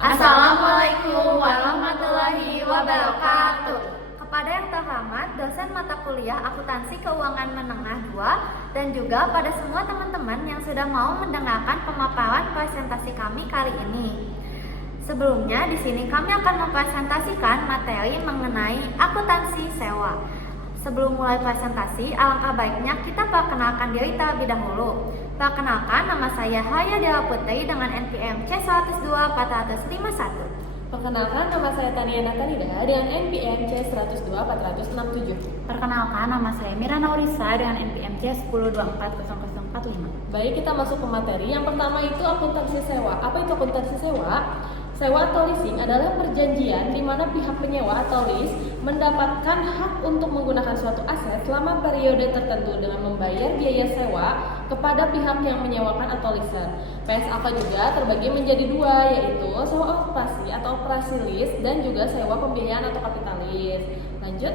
Assalamualaikum warahmatullahi wabarakatuh. Kepada yang terhormat dosen mata kuliah Akuntansi Keuangan Menengah 2 dan juga pada semua teman-teman yang sudah mau mendengarkan pemaparan presentasi kami kali ini. Sebelumnya di sini kami akan mempresentasikan materi mengenai akuntansi sewa. Sebelum mulai presentasi, alangkah baiknya kita perkenalkan diri terlebih dahulu. Perkenalkan, nama saya Haya Dewa Putri dengan NPM C102-451. Perkenalkan, nama saya Tania Natanida dengan NPM C102-467. Perkenalkan, nama saya Mira Naurisa dengan NPM C10240045. Baik, kita masuk ke materi. Yang pertama itu akuntansi sewa. Apa itu akuntansi sewa? Sewa atau leasing adalah perjanjian di mana pihak penyewa atau lease mendapatkan hak untuk menggunakan suatu aset selama periode tertentu dengan membayar biaya sewa kepada pihak yang menyewakan atau leaser. PSAK juga terbagi menjadi dua, yaitu sewa operasi atau operasi lease dan juga sewa pembiayaan atau kapitalis. Lanjut.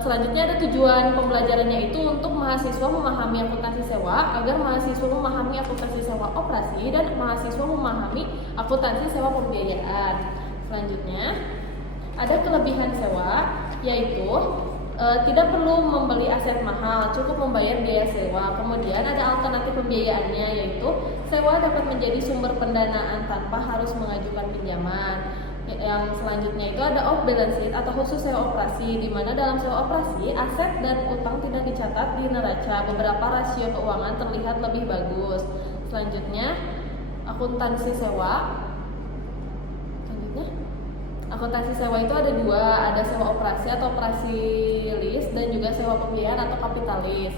Selanjutnya ada tujuan pembelajarannya itu untuk mahasiswa memahami akuntansi sewa agar mahasiswa memahami akuntansi sewa operasi dan mahasiswa memahami akuntansi sewa pembiayaan. Selanjutnya ada kelebihan sewa, yaitu tidak perlu membeli aset mahal, cukup membayar biaya sewa. Kemudian ada alternatif pembiayaannya, yaitu sewa dapat menjadi sumber pendanaan tanpa harus mengajukan pinjaman. Yang selanjutnya itu ada off balance sheet atau khusus sewa operasi, di mana dalam sewa operasi aset dan utang tidak dicatat di neraca. Beberapa rasio keuangan terlihat lebih bagus. Selanjutnya akuntansi sewa. Akuntansi sewa itu ada dua, ada sewa operasi atau operasi lease dan juga sewa pembiayaan atau kapitalis.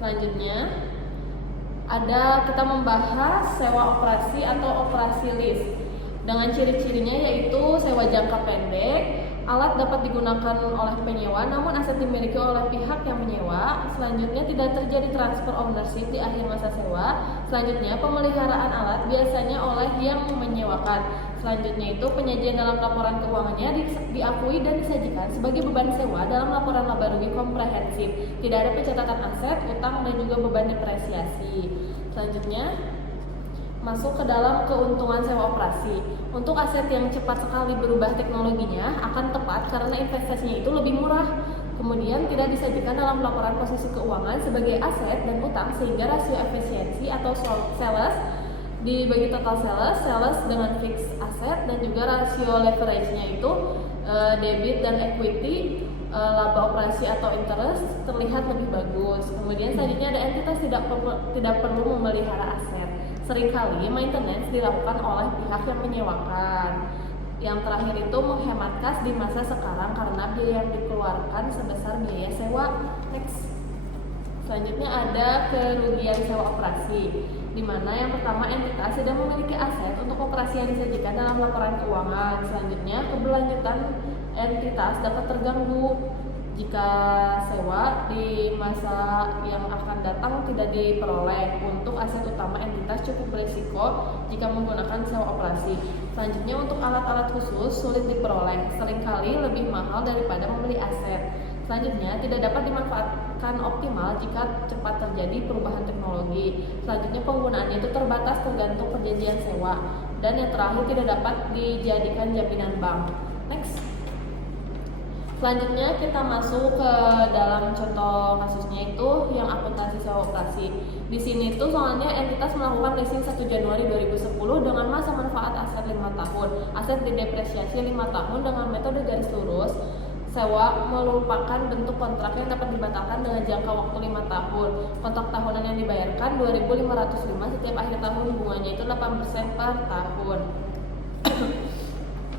Selanjutnya kita membahas sewa operasi atau operasi lease. Dengan ciri-cirinya yaitu sewa jangka pendek, alat dapat digunakan oleh penyewa namun aset dimiliki oleh pihak yang menyewa. Selanjutnya tidak terjadi transfer ownership di akhir masa sewa. Selanjutnya pemeliharaan alat biasanya oleh yang menyewakan. Selanjutnya itu penyajian dalam laporan keuangannya diakui dan disajikan sebagai beban sewa dalam laporan laba rugi komprehensif. Tidak ada pencatatan aset, utang dan juga beban depresiasi. Selanjutnya masuk ke dalam keuntungan sewa operasi. Untuk aset yang cepat sekali berubah teknologinya akan tepat karena investasinya itu lebih murah. Kemudian tidak disajikan dalam laporan posisi keuangan sebagai aset dan utang sehingga rasio efisiensi atau sales dibagi total sales dengan fixed asset dan juga rasio leverage-nya itu debit dan equity, laba operasi atau interest terlihat lebih bagus. Kemudian selanjutnya ada entitas tidak perlu memelihara aset. Seringkali maintenance dilakukan oleh pihak yang menyewakan. Yang terakhir itu menghemat kas di masa sekarang karena biaya yang dikeluarkan sebesar biaya sewa. Next. Selanjutnya ada kerugian sewa operasi, di mana yang pertama entitas tidak memiliki aset untuk operasi yang disajikan dalam laporan keuangan. Selanjutnya keberlanjutan entitas dapat terganggu jika sewa di masa yang akan datang tidak diperoleh. Untuk aset utama entitas cukup berisiko jika menggunakan sewa operasi. Selanjutnya untuk alat-alat khusus sulit diperoleh, seringkali lebih mahal daripada membeli aset. Selanjutnya tidak dapat dimanfaatkan optimal jika cepat terjadi perubahan teknologi. Selanjutnya penggunaannya itu terbatas tergantung perjanjian sewa. Dan yang terakhir tidak dapat dijadikan jaminan bank. Next. Selanjutnya kita masuk ke dalam contoh kasusnya itu yang akuntansi sewa operasi. Di sini tuh soalnya entitas melakukan leasing 1 Januari 2010 dengan masa manfaat aset 5 tahun. Aset didepresiasi 5 tahun dengan metode garis lurus. Sewa merupakan bentuk kontrak yang dapat dibatalkan dengan jangka waktu 5 tahun. Kontrak tahunan yang dibayarkan 2.505 setiap akhir tahun, bunganya itu 8% per tahun.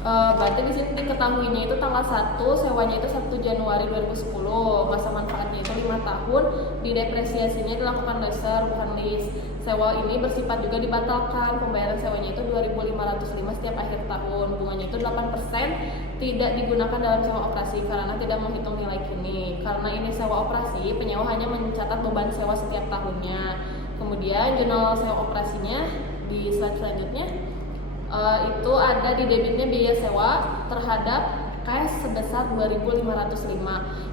Berarti di sini diketahuinya itu tanggal 1, sewanya itu 1 Januari 2010, masa manfaatnya itu 5 tahun, didepresiasinya dilakukan leaser bukan lease. Sewa ini bersifat juga dibatalkan, pembayaran sewanya itu 2.505 setiap akhir tahun, bunganya itu 8%, tidak digunakan dalam sewa operasi karena tidak menghitung nilai kini. Karena ini sewa operasi, penyewa hanya mencatat beban sewa setiap tahunnya. Kemudian jurnal sewa operasinya di slide selanjutnya itu ada di debitnya biaya sewa terhadap cash sebesar 2.505.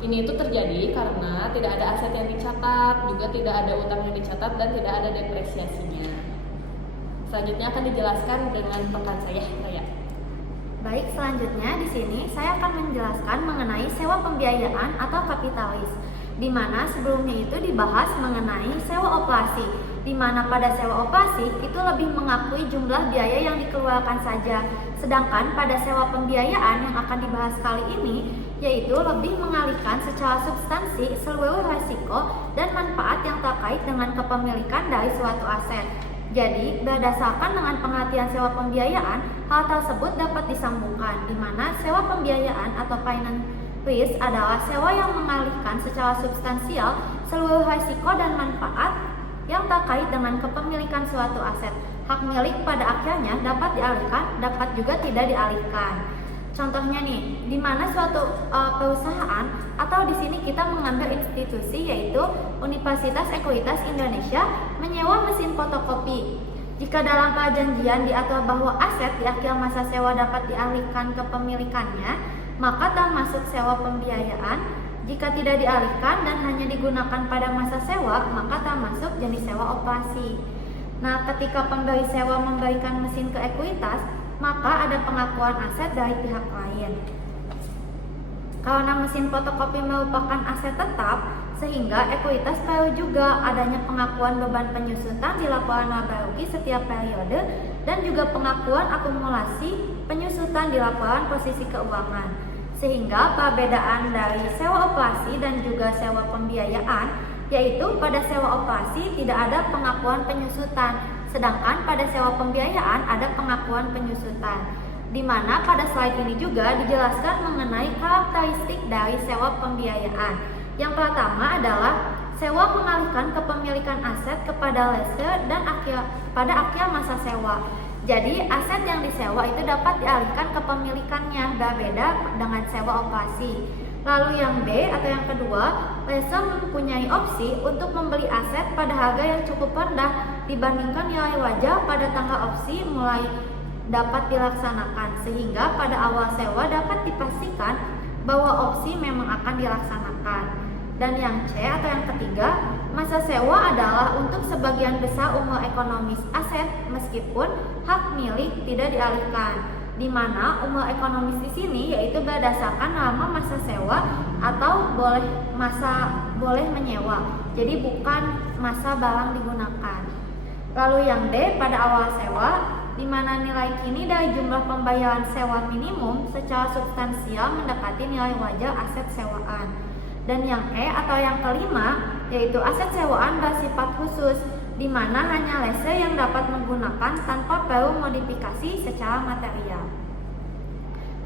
Ini itu terjadi karena tidak ada aset yang dicatat, juga tidak ada utang yang dicatat dan tidak ada depresiasinya. Selanjutnya akan dijelaskan dengan rekan saya, Raya. Baik, selanjutnya di sini saya akan menjelaskan mengenai sewa pembiayaan atau kapitalis, di mana sebelumnya itu dibahas mengenai sewa operasi, di mana pada sewa operasi itu lebih mengakui jumlah biaya yang dikeluarkan saja, sedangkan pada sewa pembiayaan yang akan dibahas kali ini yaitu lebih mengalihkan secara substansi seluruh resiko dan manfaat yang terkait dengan kepemilikan dari suatu aset. Jadi, berdasarkan dengan pengertian sewa pembiayaan, hal tersebut dapat disambungkan, di mana sewa pembiayaan atau finance lease adalah sewa yang mengalihkan secara substansial seluruh risiko dan manfaat yang terkait dengan kepemilikan suatu aset. Hak milik pada akhirnya dapat dialihkan, dapat juga tidak dialihkan. Contohnya nih, di mana suatu perusahaan atau di sini kita mengambil institusi yaitu Universitas Ekuitas Indonesia menyewa mesin fotokopi. Jika dalam perjanjian diatur bahwa aset di akhir masa sewa dapat dialihkan kepemilikannya, maka termasuk sewa pembiayaan. Jika tidak dialihkan dan hanya digunakan pada masa sewa, maka termasuk jenis sewa operasi. Nah, ketika pemberi sewa memberikan mesin ke Ekuitas, maka ada pengakuan aset dari pihak lain. Karena mesin fotokopi merupakan aset tetap, sehingga Ekuitas perlu juga adanya pengakuan beban penyusutan di laporan laba rugi setiap periode dan juga pengakuan akumulasi penyusutan di laporan posisi keuangan. Sehingga perbedaan dari sewa operasi dan juga sewa pembiayaan, yaitu pada sewa operasi tidak ada pengakuan penyusutan, sedangkan pada sewa pembiayaan ada pengakuan penyusutan, di mana pada slide ini juga dijelaskan mengenai karakteristik dari sewa pembiayaan. Yang pertama adalah sewa mengalihkan kepemilikan aset kepada lessor dan pada akhir masa sewa. Jadi aset yang disewa itu dapat dialihkan kepemilikannya, berbeda dengan sewa operasi. Lalu yang B atau yang kedua, lessor mempunyai opsi untuk membeli aset pada harga yang cukup rendah dibandingkan nilai wajar pada tanggal opsi mulai dapat dilaksanakan, sehingga pada awal sewa dapat dipastikan bahwa opsi memang akan dilaksanakan. Dan yang C atau yang ketiga, masa sewa adalah untuk sebagian besar umur ekonomis aset meskipun hak milik tidak dialihkan, di mana umur ekonomis di sini yaitu berdasarkan lama masa sewa atau boleh menyewa. Jadi bukan masa barang digunakan. Lalu yang D pada awal sewa, di mana nilai kini dari jumlah pembayaran sewa minimum secara substansial mendekati nilai wajar aset sewaan. Dan yang E atau yang kelima yaitu aset sewaan bersifat khusus, di mana hanya lessor yang dapat menggunakan tanpa perlu modifikasi secara material.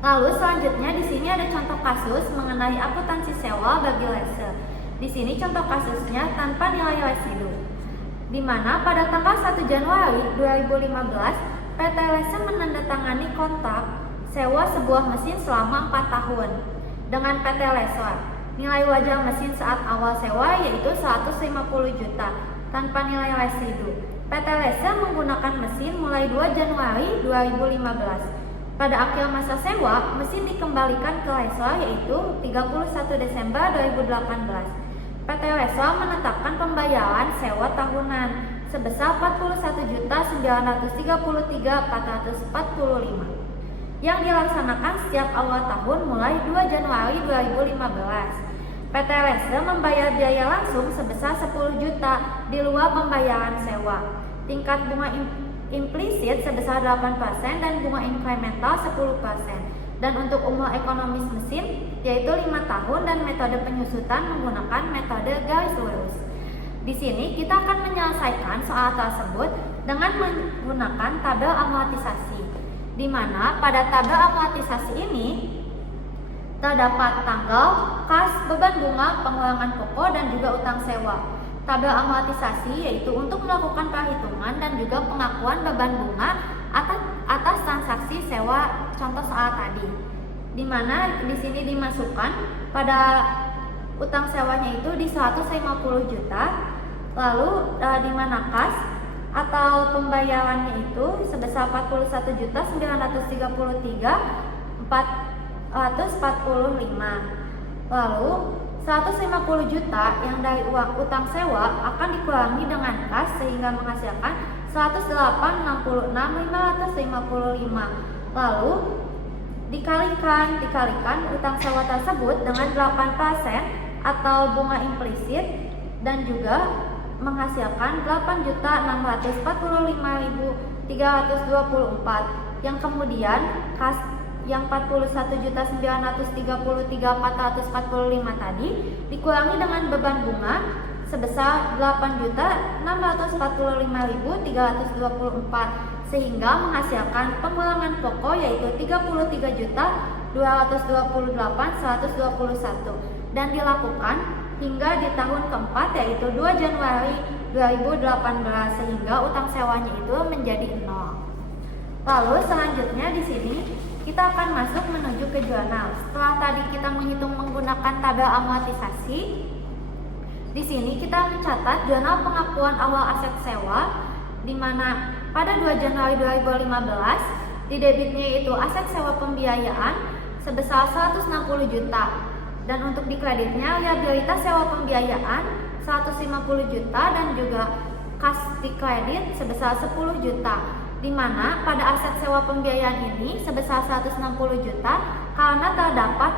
Lalu selanjutnya di sini ada contoh kasus mengenai akuntansi sewa bagi lessor. Di sini contoh kasusnya tanpa nilai residu, di mana pada tanggal 1 Januari 2015 PT Lessor menandatangani kontrak sewa sebuah mesin selama 4 tahun dengan PT Lessor. Nilai wajar mesin saat awal sewa yaitu 150 juta tanpa nilai residu. PT Lessor menggunakan mesin mulai 2 Januari 2015. Pada akhir masa sewa, mesin dikembalikan ke lessor yaitu 31 Desember 2018. PT Lessor menetapkan pembayaran sewa tahunan sebesar 41.933.445 yang dilaksanakan setiap awal tahun mulai 2 Januari 2015. PT Lessor membayar biaya langsung sebesar 10 juta di luar pembayaran sewa. Tingkat bunga implisit sebesar 8% dan bunga incremental 10%. Dan untuk umur ekonomis mesin yaitu 5 tahun dan metode penyusutan menggunakan metode garis lurus. Di sini kita akan menyelesaikan soal tersebut dengan menggunakan tabel amortisasi, di mana pada tabel amortisasi ini terdapat tanggal, kas, beban bunga, pengurangan pokok, dan juga utang sewa. Tabel amortisasi yaitu untuk melakukan perhitungan dan juga pengakuan beban bunga atas transaksi sewa contoh soal tadi. Di mana di sini dimasukkan pada utang sewanya itu di 150 juta, lalu di mana kas atau pembayarannya itu sebesar 41.933.445. Lalu 150 juta yang dari uang utang sewa akan dikurangi dengan kas sehingga menghasilkan 108.66.555. Lalu dikalikan utang sewa tersebut dengan 8% atau bunga implisit dan juga menghasilkan 8.645.324 yang kemudian kas yang 41.933.445 tadi dikurangi dengan beban bunga sebesar 8.645.324 sehingga menghasilkan pengurangan pokok yaitu 33.228.121 dan dilakukan hingga di tahun keempat yaitu 2 Januari 2018 sehingga utang sewanya itu menjadi 0. Lalu selanjutnya di sini kita akan masuk menuju ke jurnal. Setelah tadi kita menghitung menggunakan tabel amortisasi, di sini kita mencatat jurnal pengakuan awal aset sewa di mana pada 2 Januari 2015 di debitnya itu aset sewa pembiayaan sebesar 160 juta dan untuk di kreditnya liabilitas sewa pembiayaan 150 juta dan juga kas di kredit sebesar 10 juta di mana pada aset sewa pembiayaan ini sebesar 160 juta karena terdapat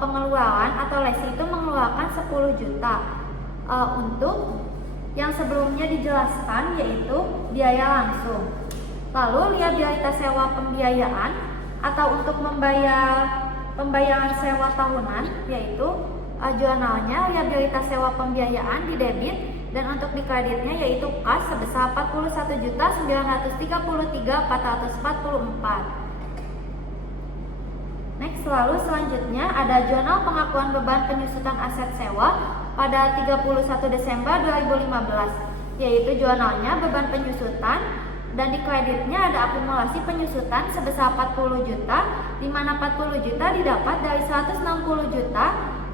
pengeluaran atau lesi itu mengeluarkan 10 juta untuk yang sebelumnya dijelaskan yaitu biaya langsung. Lalu liabilitas sewa pembiayaan atau untuk pembayaran sewa tahunan yaitu jurnalnya liabilitas sewa pembiayaan di debit dan untuk di kreditnya yaitu kas sebesar 41.933.444. Next, lalu selanjutnya ada jurnal pengakuan beban penyusutan aset sewa pada 31 Desember 2015 yaitu jurnalnya beban penyusutan dan di kreditnya ada akumulasi penyusutan sebesar 40 juta di mana 40 juta didapat dari 160 juta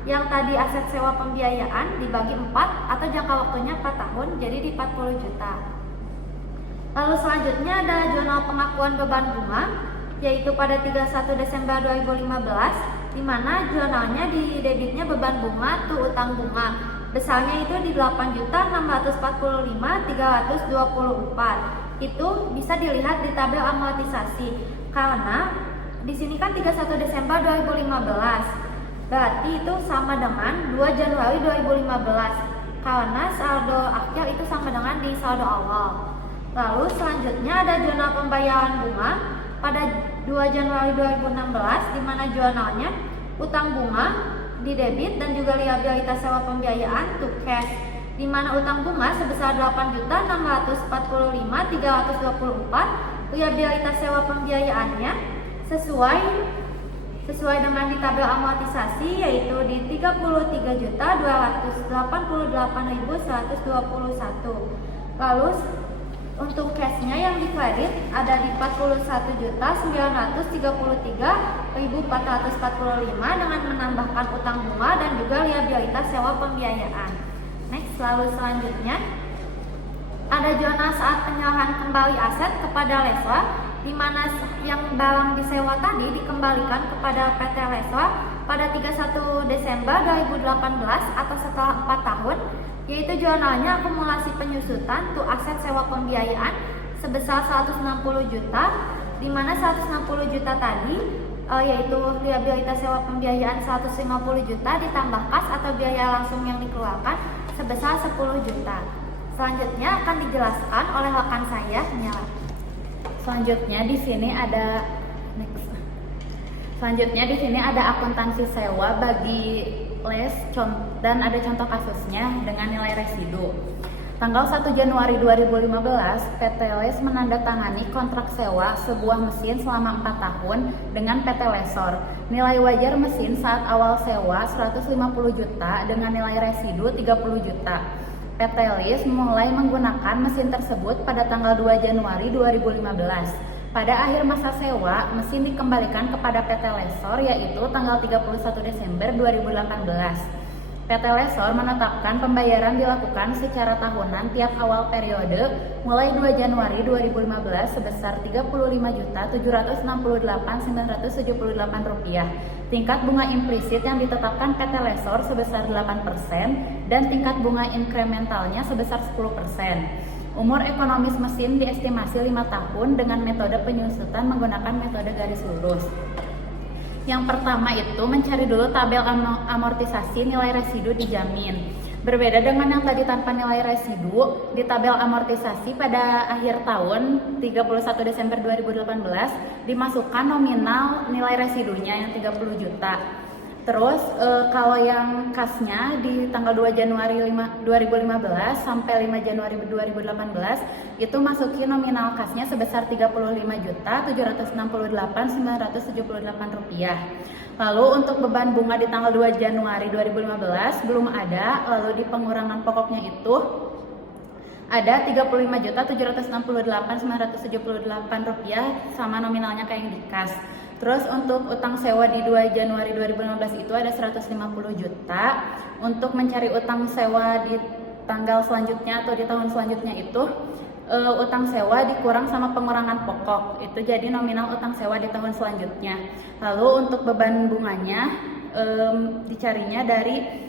yang tadi aset sewa pembiayaan dibagi 4 atau jangka waktunya 4 tahun jadi di 40 juta. Lalu selanjutnya ada jurnal pengakuan beban bunga yaitu pada 31 Desember 2015 di mana jurnalnya di debitnya beban bunga tuh utang bunga besarnya itu di 8.645.324. Itu bisa dilihat di tabel amortisasi karena di sini kan 31 Desember 2015. Berarti itu sama dengan 2 Januari 2015 karena saldo akhir itu sama dengan di saldo awal. Lalu selanjutnya ada jurnal pembayaran bunga pada 2 Januari 2016 di mana jurnalnya utang bunga di debit dan juga liabilitas sewa pembiayaan to cash di mana utang bunga sebesar 8.645.324, liabilitas sewa pembiayaannya sesuai dengan di tabel amortisasi yaitu di 33.288.121. Lalu untuk cashnya yang di kredit ada di 41.933.445 dengan menambahkan utang bunga dan juga liabilitas sewa pembiayaan. Next, lalu selanjutnya ada jurnal saat penyerahan kembali aset kepada lessor di mana yang barang disewa tadi dikembalikan kepada PT Lessor pada 31 Desember 2018 atau setelah 4 tahun yaitu jurnalnya akumulasi penyusutan tuh aset sewa pembiayaan sebesar 160 juta di mana 160 juta tadi yaitu liabilitas sewa pembiayaan 150 juta ditambah kas atau biaya langsung yang dikeluarkan sebesar 10 juta. Selanjutnya akan dijelaskan oleh rekan saya Nyala. Selanjutnya di sini ada akuntansi sewa bagi les dan ada contoh kasusnya dengan nilai residu. Tanggal 1 Januari 2015, PT Les menandatangani kontrak sewa sebuah mesin selama 4 tahun dengan PT Lessor. Nilai wajar mesin saat awal sewa 150 juta dengan nilai residu 30 juta. PT Les mulai menggunakan mesin tersebut pada tanggal 2 Januari 2015. Pada akhir masa sewa, mesin dikembalikan kepada PT Lessor yaitu tanggal 31 Desember 2018. PT Lessor menetapkan pembayaran dilakukan secara tahunan tiap awal periode mulai 2 Januari 2015 sebesar Rp35.268.978. Tingkat bunga implisit yang ditetapkan PT Lessor sebesar 8% dan tingkat bunga inkrementalnya sebesar 10%. Umur ekonomis mesin diestimasi 5 tahun dengan metode penyusutan menggunakan metode garis lurus. Yang pertama itu mencari dulu tabel amortisasi nilai residu dijamin. Berbeda dengan yang tadi tanpa nilai residu, di tabel amortisasi pada akhir tahun 31 Desember 2018 dimasukkan nominal nilai residunya yang 30 juta. Terus kalau yang kasnya di tanggal 2 Januari 2015 sampai 5 Januari 2018 itu masukin nominal kasnya sebesar Rp35.768.978. Lalu untuk beban bunga di tanggal 2 Januari 2015 belum ada, lalu di pengurangan pokoknya itu ada Rp35.768.978 sama nominalnya kayak yang dikas. Terus untuk utang sewa di 2 Januari 2015 itu ada 150 juta. Untuk mencari utang sewa di tanggal selanjutnya atau di tahun selanjutnya itu utang sewa dikurang sama pengurangan pokok. Itu jadi nominal utang sewa di tahun selanjutnya. Lalu untuk beban bunganya dicarinya dari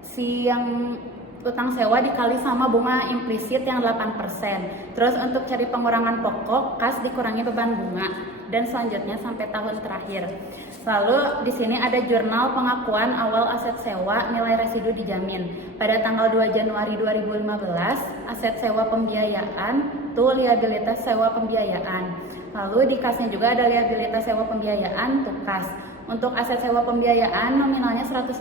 si yang utang sewa dikali sama bunga implisit yang 8%. Terus untuk cari pengurangan pokok, kas dikurangi beban bunga dan selanjutnya sampai tahun terakhir. Lalu di sini ada jurnal pengakuan awal aset sewa nilai residu dijamin. Pada tanggal 2 Januari 2015, aset sewa pembiayaan tuh liabilitas sewa pembiayaan. Lalu di kasnya juga ada liabilitas sewa pembiayaan tuh kas. Untuk aset sewa pembiayaan nominalnya 150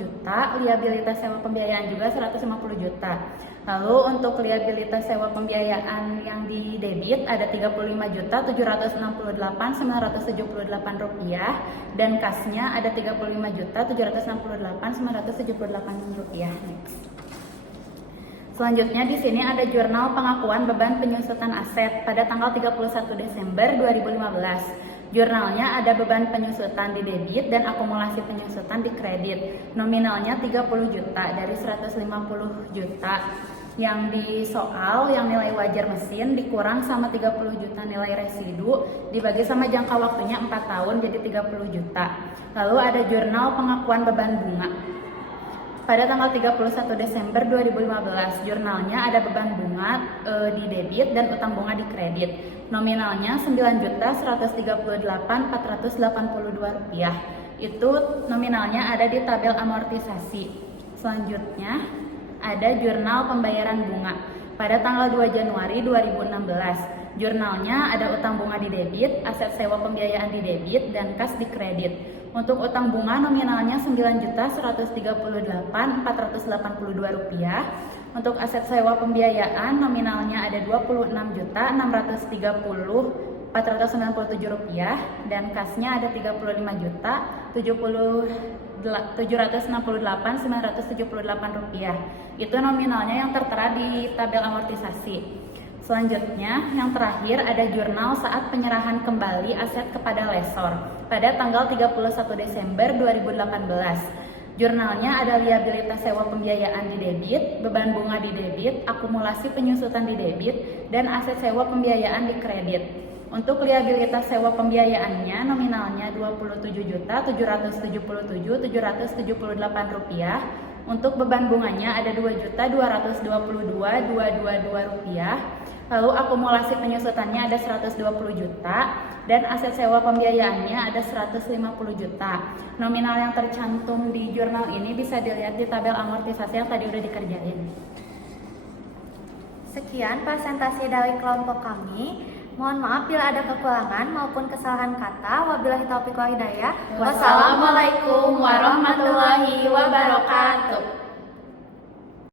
juta, liabilitas sewa pembiayaan juga 150 juta. Lalu untuk liabilitas sewa pembiayaan yang di debit ada Rp35.768.978 dan kasnya ada Rp35.768.978. Next. Selanjutnya di sini ada jurnal pengakuan beban penyusutan aset pada tanggal 31 Desember 2015. Jurnalnya ada beban penyusutan di debit dan akumulasi penyusutan di kredit. Nominalnya 30 juta dari 150 juta. Yang di soal yang nilai wajar mesin dikurang sama 30 juta nilai residu dibagi sama jangka waktunya 4 tahun jadi 30 juta. Lalu ada jurnal pengakuan beban bunga. Pada tanggal 31 Desember 2015, jurnalnya ada beban bunga di debit dan utang bunga di kredit. Nominalnya Rp9.138.482. Itu nominalnya ada di tabel amortisasi. Selanjutnya ada jurnal pembayaran bunga. Pada tanggal 2 Januari 2016, jurnalnya ada utang bunga di debit, aset sewa pembiayaan di debit, dan kas di kredit. Untuk utang bunga nominalnya Rp9.138.482. Untuk aset sewa pembiayaan nominalnya ada Rp26.603.497 dan kasnya ada Rp35.768.978. Itu nominalnya yang tertera di tabel amortisasi. Selanjutnya, yang terakhir ada jurnal saat penyerahan kembali aset kepada lesor pada tanggal 31 Desember 2018. Jurnalnya ada liabilitas sewa pembiayaan di debit, beban bunga di debit, akumulasi penyusutan di debit, dan aset sewa pembiayaan di kredit. Untuk liabilitas sewa pembiayaannya nominalnya Rp27.777.778. Untuk beban bunganya ada Rp2.222.222. Lalu akumulasi penyusutannya ada 120 juta dan aset sewa pembiayaannya ada 150 juta. Nominal yang tercantum di jurnal ini bisa dilihat di tabel amortisasi yang tadi udah dikerjain. Sekian presentasi dari kelompok kami. Mohon maaf bila ada kekurangan maupun kesalahan kata. Wabillahi taufiq wal hidayah. Wassalamualaikum warahmatullahi wabarakatuh.